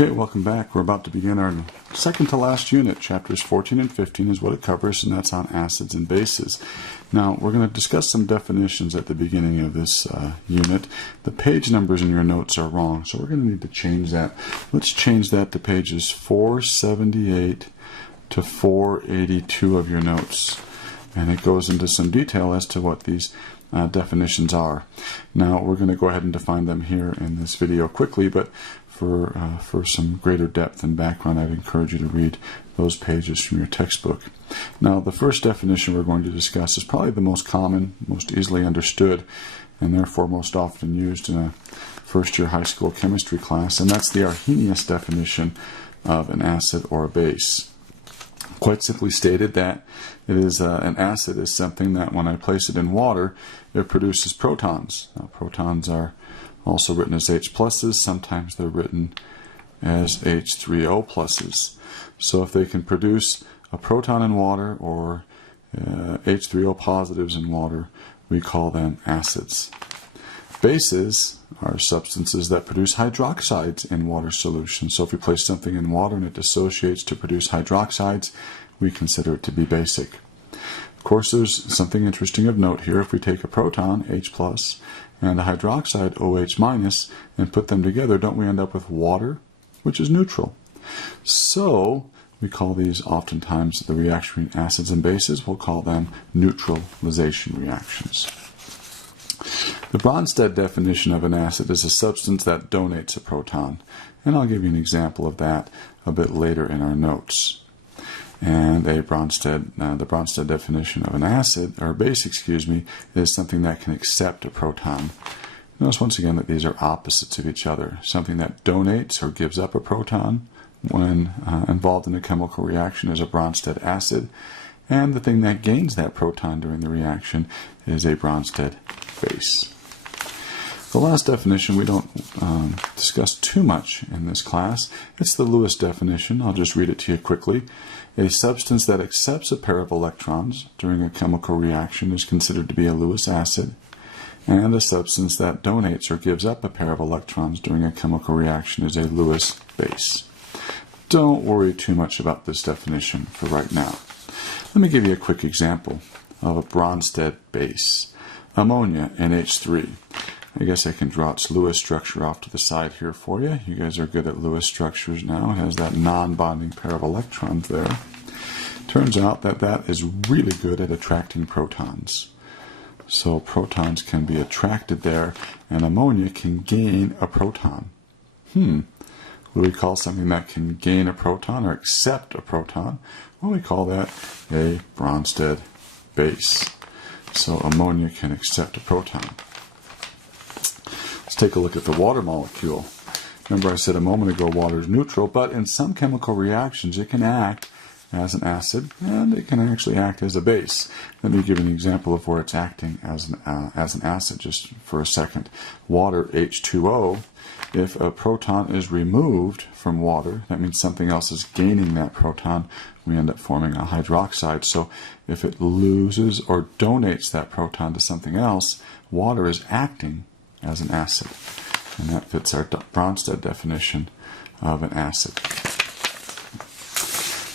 Okay, welcome back. We're about to begin our second to last unit. Chapters 14 and 15 is what it covers, and that's on acids and bases. Now, we're going to discuss some definitions at the beginning of this unit. The page numbers in your notes are wrong, so we're going to need to change that. Let's change that to pages 478 to 482 of your notes. And it goes into some detail as to what these definitions are. Now, we're going to go ahead and define them here in this video quickly, but for some greater depth and background, I'd encourage you to read those pages from your textbook. Now, the first definition we're going to discuss is probably the most common, most easily understood, and therefore most often used in a first-year high school chemistry class, and that's the Arrhenius definition of an acid or a base. Quite simply stated, that it is an acid is something that when I place it in water, it produces protons. Now, protons are also written as H pluses. Sometimes they're written as H3O pluses. So if they can produce a proton in water or H3O positives in water, we call them acids. Bases are substances that produce hydroxides in water solution. So if we place something in water and it dissociates to produce hydroxides, we consider it to be basic. Of course, there's something interesting of note here. If we take a proton, H plus, and a hydroxide, OH minus, and put them together, don't we end up with water, which is neutral? So we call these oftentimes the reaction between acids and bases. We'll call them neutralization reactions. The Bronsted definition of an acid is a substance that donates a proton, and I'll give you an example of that a bit later in our notes. And the Bronsted definition of an acid, or base, is something that can accept a proton. Notice once again that these are opposites of each other. Something that donates or gives up a proton when involved in a chemical reaction is a Bronsted acid, and the thing that gains that proton during the reaction is a Bronsted base. The last definition we don't discuss too much in this class. It's the Lewis definition. I'll just read it to you quickly. A substance that accepts a pair of electrons during a chemical reaction is considered to be a Lewis acid, and a substance that donates or gives up a pair of electrons during a chemical reaction is a Lewis base. Don't worry too much about this definition for right now. Let me give you a quick example of a Bronsted base. Ammonia, NH3. I guess I can draw its Lewis structure off to the side here for you. You guys are good at Lewis structures now. It has that non-bonding pair of electrons there. Turns out that that is really good at attracting protons. So protons can be attracted there, and ammonia can gain a proton. What do we call something that can gain a proton or accept a proton? Well, we call that a Bronsted base. So ammonia can accept a proton. Let's take a look at the water molecule. Remember I said a moment ago water is neutral, but in some chemical reactions it can act as an acid and it can actually act as a base. Let me give you an example of where it's acting as an acid just for a second. Water, H2O, if a proton is removed from water, that means something else is gaining that proton, we end up forming a hydroxide. So if it loses or donates that proton to something else, water is acting as an acid. And that fits our Bronsted definition of an acid.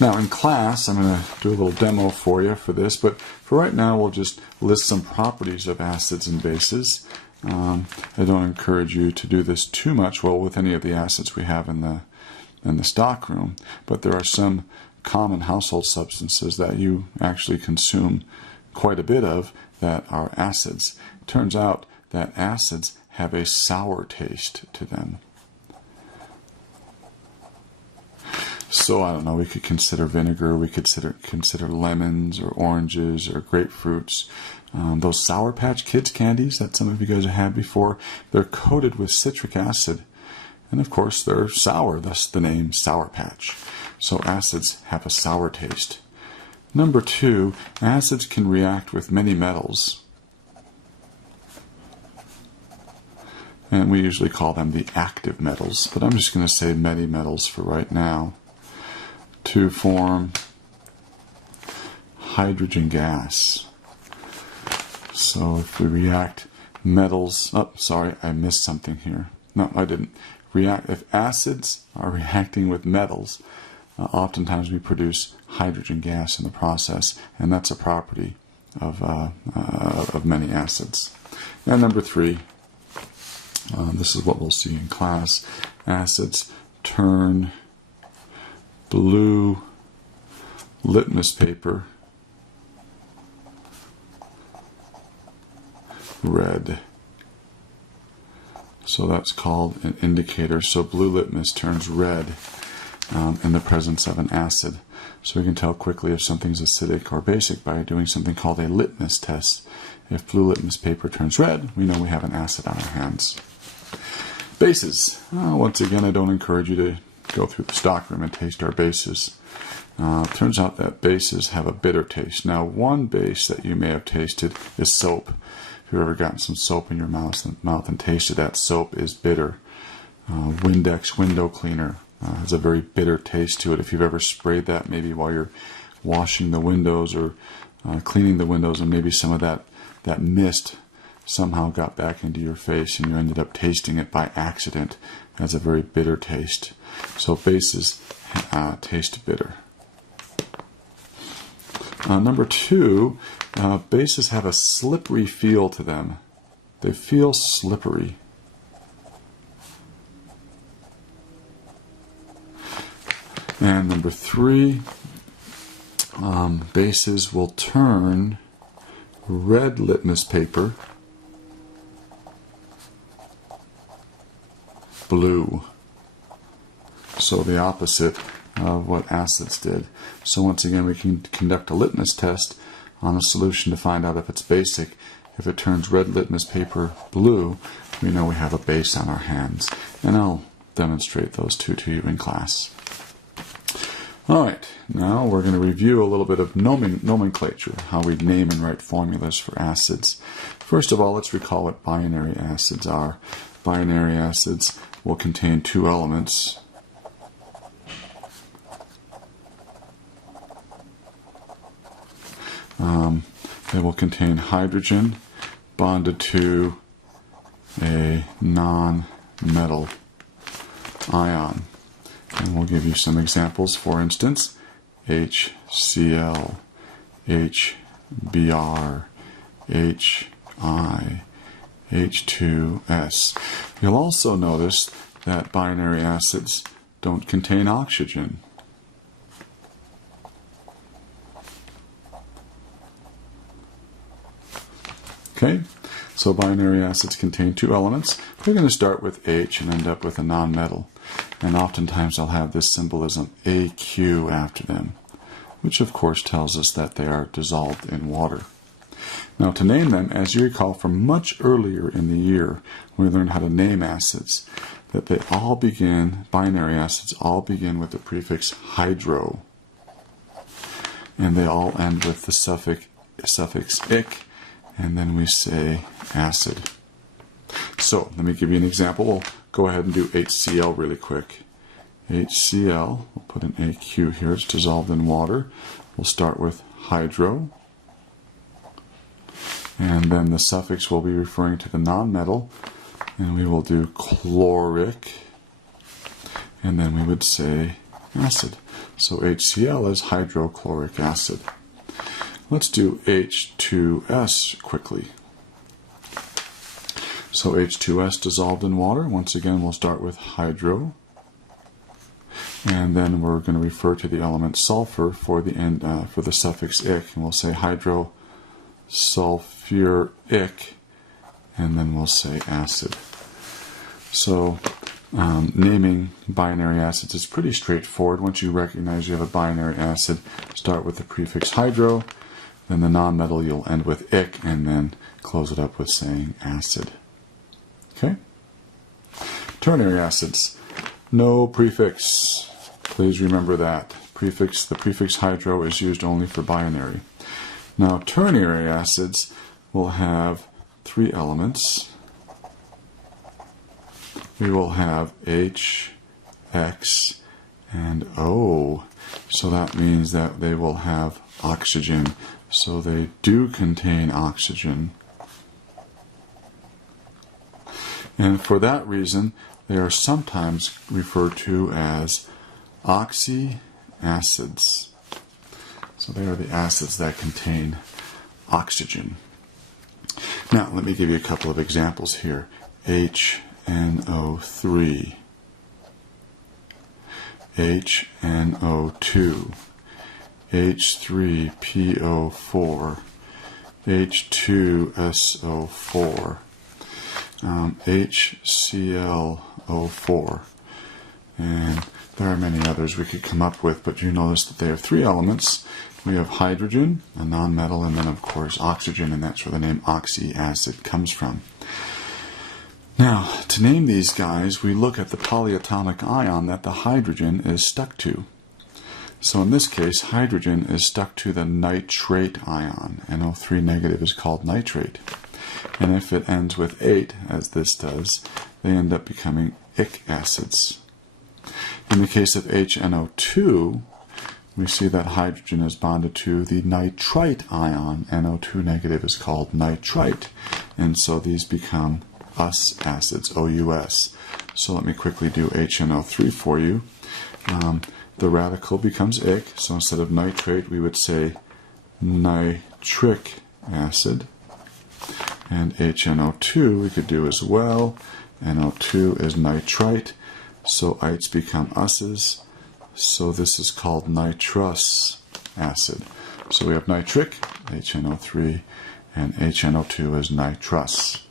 Now in class, I'm going to do a little demo for you for this, but for right now we'll just list some properties of acids and bases. I don't encourage you to do this too much, well, with any of the acids we have in the stock room, but there are some common household substances that you actually consume quite a bit of that are acids. It turns out that acids have a sour taste to them. So, I don't know, we could consider vinegar, we could consider lemons or oranges or grapefruits. Those Sour Patch Kids candies that some of you guys have had before, they're coated with citric acid. And of course, they're sour, thus the name Sour Patch. So acids have a sour taste. Number 2, acids can react with many metals. And we usually call them the active metals, but I'm just going to say many metals for right now, to form hydrogen gas. So if we react metals, oh, sorry, I missed something here. No, I didn't. if acids are reacting with metals, oftentimes we produce hydrogen gas in the process, and that's a property of many acids. And number 3, this is what we'll see in class. Acids turn blue litmus paper red. So that's called an indicator. So blue litmus turns red in the presence of an acid. So we can tell quickly if something's acidic or basic by doing something called a litmus test. If blue litmus paper turns red, we know we have an acid on our hands. Bases. Once again, I don't encourage you to go through the stockroom and taste our bases. Turns out that bases have a bitter taste. Now, one base that you may have tasted is soap. If you've ever gotten some soap in your mouth and tasted that soap is bitter. Windex window cleaner has a very bitter taste to it. If you've ever sprayed that maybe while you're washing the windows or cleaning the windows, and maybe some of that mist somehow got back into your face and you ended up tasting it by accident, it has a very bitter taste. So bases taste bitter. Number 2, bases have a slippery feel to them. They feel slippery. And number 3, bases will turn red litmus paper blue. So the opposite of what acids did. So once again, we can conduct a litmus test on a solution to find out if it's basic. If it turns red litmus paper blue, we know we have a base on our hands. And I'll demonstrate those two to you in class. Alright, now we're going to review a little bit of nomenclature, how we name and write formulas for acids. First of all, let's recall what binary acids are. Binary acids will contain 2 elements. They will contain hydrogen bonded to a non-metal ion. And we'll give you some examples. For instance, HCl, HBr, HI, H2S. You'll also notice that binary acids don't contain oxygen. Okay, so binary acids contain 2 elements. We're going to start with H and end up with a nonmetal. And oftentimes I'll have this symbolism AQ after them, which of course tells us that they are dissolved in water. Now to name them, as you recall from much earlier in the year, when we learned how to name acids, that they all begin, binary acids all begin with the prefix hydro. And they all end with the suffix ic, and then we say acid. So let me give you an example. We'll go ahead and do HCl really quick. HCl, we'll put an AQ here, it's dissolved in water. We'll start with hydro. And then the suffix will be referring to the nonmetal. And we will do chloric. And then we would say acid. So HCl is hydrochloric acid. Let's do H2S quickly. So H2S dissolved in water. Once again, we'll start with hydro. And then we're going to refer to the element sulfur for the end, for the suffix ic. And we'll say hydrosulfuric. And then we'll say acid. So naming binary acids is pretty straightforward. Once you recognize you have a binary acid, start with the prefix hydro. Then the nonmetal you'll end with ic, and then close it up with saying acid. Okay? Ternary acids. No prefix. Please remember that. The prefix hydro is used only for binary. Now, ternary acids will have 3 elements. We will have H, X, and O. So that means that they will have oxygen. So they do contain oxygen. And for that reason, they are sometimes referred to as Oxy Acids. So they are the acids that contain oxygen. Now, let me give you a couple of examples here. HNO3, HNO2, H3PO4, H2SO4, HClO4, and there are many others we could come up with, but you notice that they have three elements. We have hydrogen, a nonmetal, and then of course oxygen, and that's where the name Oxy Acid comes from. Now, to name these guys, we look at the polyatomic ion that the hydrogen is stuck to. So in this case, hydrogen is stuck to the nitrate ion. NO3 negative is called nitrate. And if it ends with 8, as this does, they end up becoming ic acids. In the case of HNO2, we see that hydrogen is bonded to the nitrite ion. NO2 negative is called nitrite. And so these become US acids, OUS. So let me quickly do HNO3 for you. The radical becomes ic, so instead of nitrate we would say nitric acid. And HNO2 we could do as well. NO2 is nitrite, so ites become us's. So this is called nitrous acid. So we have nitric, HNO3, and HNO2 is nitrous.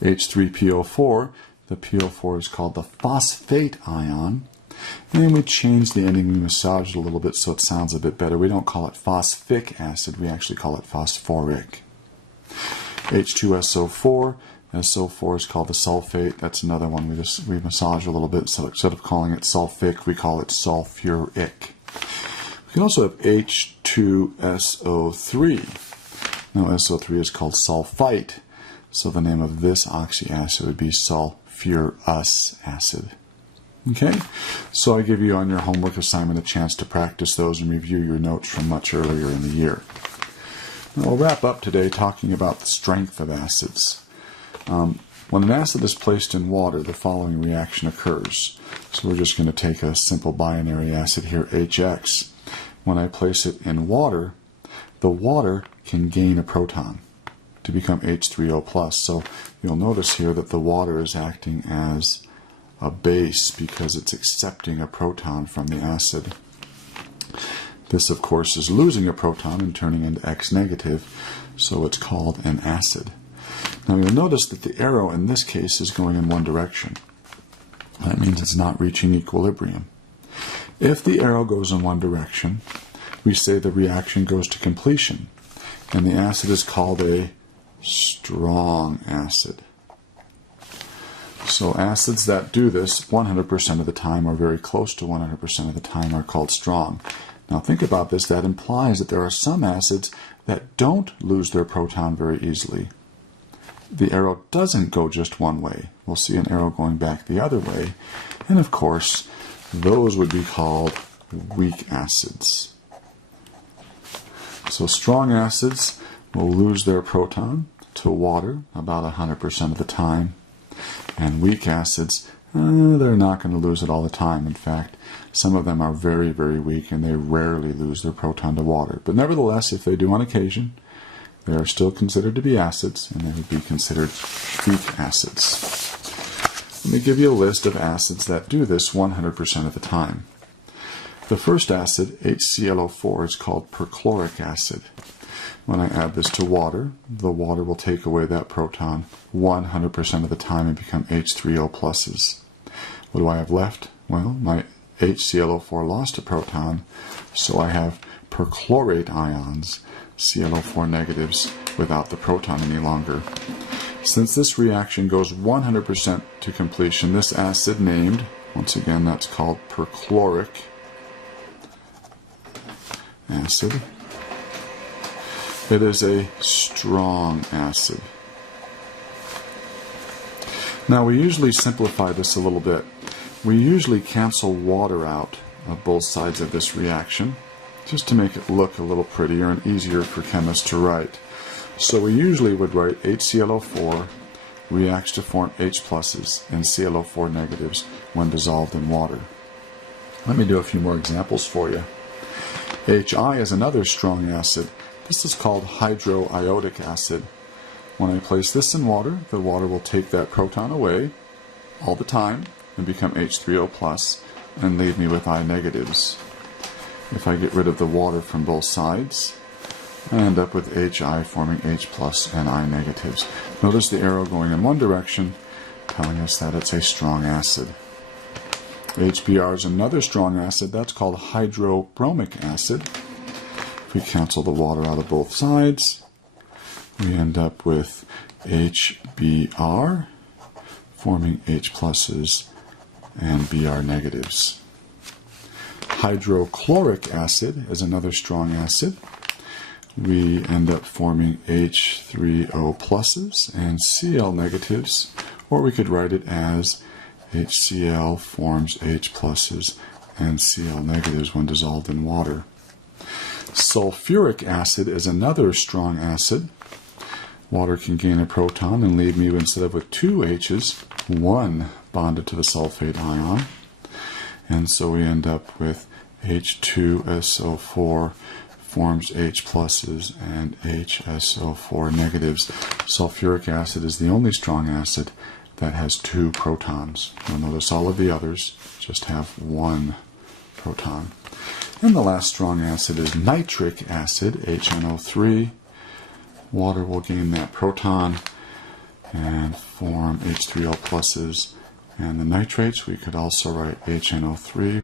H3PO4, the PO4 is called the phosphate ion. And we change the ending, we massage it a little bit so it sounds a bit better. We don't call it phosphic acid, we actually call it phosphoric. H2SO4, SO4 is called the sulfate. That's another one we massage a little bit. So instead of calling it sulfic, we call it sulfuric. We can also have H2SO3. Now SO3 is called sulfite. So the name of this oxy acid would be sulfurous acid. Okay, so I give you on your homework assignment a chance to practice those and review your notes from much earlier in the year. Now we'll wrap up today talking about the strength of acids. When an acid is placed in water, the following reaction occurs. So we're just going to take a simple binary acid here, HX. When I place it in water, the water can gain a proton to become H3O+. So you'll notice here that the water is acting as a base because it's accepting a proton from the acid. This, of course, is losing a proton and turning into X negative, so it's called an acid. Now you'll notice that the arrow in this case is going in one direction. That means it's not reaching equilibrium. If the arrow goes in one direction, we say the reaction goes to completion, and the acid is called a strong acid. So acids that do this 100% of the time, or very close to 100% of the time, are called strong. Now think about this. That implies that there are some acids that don't lose their proton very easily. The arrow doesn't go just one way. We'll see an arrow going back the other way. And of course, those would be called weak acids. So strong acids will lose their proton to water about 100% of the time. And weak acids, they're not going to lose it all the time. In fact, some of them are very, very weak and they rarely lose their proton to water. But nevertheless, if they do on occasion, they are still considered to be acids, and they would be considered weak acids. Let me give you a list of acids that do this 100% of the time. The first acid, HClO4, is called perchloric acid. When I add this to water, the water will take away that proton 100% of the time and become H3O+. What do I have left? Well, my HClO4 lost a proton, so I have perchlorate ions, ClO4 negatives, without the proton any longer. Since this reaction goes 100% to completion, this acid named, once again, that's called perchloric acid. It is a strong acid. Now we usually simplify this a little bit. We usually cancel water out of both sides of this reaction just to make it look a little prettier and easier for chemists to write. So we usually would write HClO4 reacts to form H pluses and ClO4 negatives when dissolved in water. Let me do a few more examples for you. HI is another strong acid. This is called Hydroiodic Acid. When I place this in water, the water will take that proton away all the time and become H3O plus and leave me with I negatives. If I get rid of the water from both sides, I end up with HI forming H plus and I negatives. Notice the arrow going in one direction, telling us that it's a strong acid. HBr is another strong acid. That's called hydrobromic acid. If we cancel the water out of both sides, we end up with HBr forming H pluses and Br negatives. Hydrochloric acid is another strong acid. We end up forming H3O pluses and Cl negatives, or we could write it as HCl forms H pluses and Cl negatives when dissolved in water. Sulfuric acid is another strong acid. Water can gain a proton and leave me, instead of with two H's, one bonded to the sulfate ion. And so we end up with H2SO4 forms H pluses and HSO4 negatives. Sulfuric acid is the only strong acid that has two protons. You'll notice all of the others just have one proton. And the last strong acid is nitric acid, HNO3. Water will gain that proton and form H3O pluses. And the nitrates, we could also write HNO3